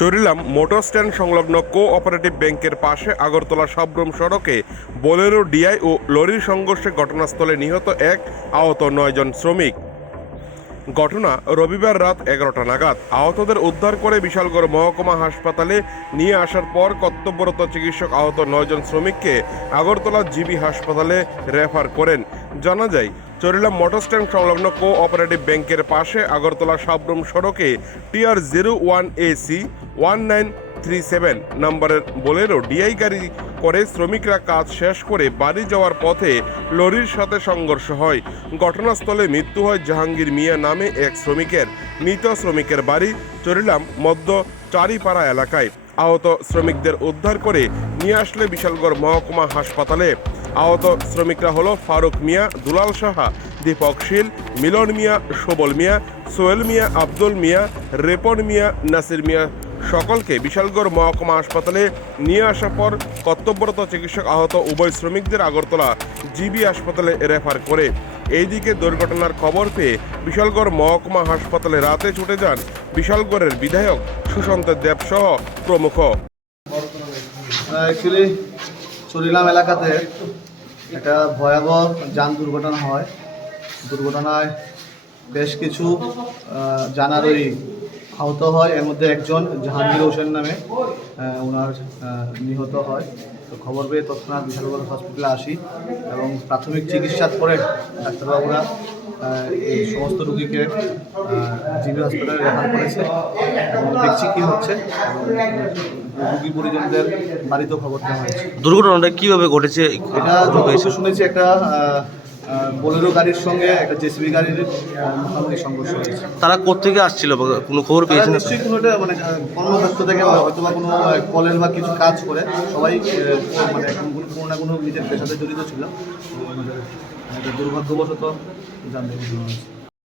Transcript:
Charilam motor stand সংলগ্ন cooperative ব্যাংকের পাশে আগরতলা সাবরুম সড়কে বোলেরো ডিআই ও লরির সংঘর্ষে ঘটনাস্থলে নিহত এক, আহত নয়জন শ্রমিক। ঘটনা রবিবার রাত এগারোটা নাগাদ। আহতদের উদ্ধার করে বিশালগড় মহকুমা হাসপাতালে নিয়ে আসার পর কর্তব্যরত চিকিৎসক আহত নয়জন শ্রমিককে আগরতলা জিবি হাসপাতালে রেফার করেন। জানা যায় চরিলাম মোটর স্ট্যান্ড সংলগ্ন কো অপারেটিভ ব্যাংকের পাশে আগরতলা সাবরুম সড়কে TR zero one AC one nine three seven নম্বরের বোলেরো ডিআই গাড়ি করে শ্রমিকরা কাজ শেষ করে বাড়ি যাওয়ার পথে লরির সাথে সংঘর্ষ হয়। ঘটনাস্থলে মৃত্যু হয় জাহাঙ্গীর মিয়া নামে এক শ্রমিকের। মৃত শ্রমিকের বাড়ি চরিলাম মধ্য চারিপাড়া এলাকায়। আহত শ্রমিকদের উদ্ধার করে নিয়ে আসলে বিশালগড় মহকুমা হাসপাতালে। আহত শ্রমিকরা হলো ফারুক মিয়া, দুলাল সাহা, দীপক শীল, মিলন মিয়া সবল মিয়া, সোহেল মিয়া, আব্দুল মিয়া, রেপন মিয়া, নাসির মিয়া। সকলকে বিশালগড় মহকুমা হাসপাতালে নিয়ে আসার পর কর্তব্যরত চিকিৎসক আহত উভয় শ্রমিকদের আগরতলা জিবি হাসপাতালে রেফার করে। এইদিকে দুর্ঘটনার খবর পেয়ে বিশালগড় মহকুমা হাসপাতালে রাতে ছুটে যান বিশালগড়ের বিধায়ক সুশান্ত দেব সহ প্রমুখ চরিলাম এলাকাতে একটা ভয়াবহ যান দুর্ঘটনা হয়। দুর্ঘটনায় বেশ কিছু জানারই আহত হয় এর মধ্যে একজন জাহাঙ্গীর হোসেন নামে ওনার নিহত হয়। তো খবর পেয়ে তৎক্ষণাৎ বিশালগড় হসপিটালে আসি এবং প্রাথমিক চিকিৎসার পরে ডাক্তারবাবুরা এই সমস্ত রুগীকে জিবি হসপিটালে রেফার করেছে এবং দেখছি কী হচ্ছে রুগী পরিজনদের বাড়িতেও খবর দেওয়া হয়েছে। দুর্ঘটনাটা কীভাবে ঘটেছে? এটা শুনেছি একটা বোলেরো গাড়ির সঙ্গে একটা জেসিবি গাড়ির মোটামুটি সংঘর্ষ হয়েছে। তারা কোথেকে আসছিল? কোনো খবর পেয়েছে নিশ্চয়ই কোনো একটা মানে কর্মব্যস্ত থেকে হয়তো বা কোনো কলের বা কিছু কাজ করে সবাই মানে কোনো কোনো না কোনো নিজের পেশাতে জড়িত ছিল। দুর্ভাগ্যবশত জানতে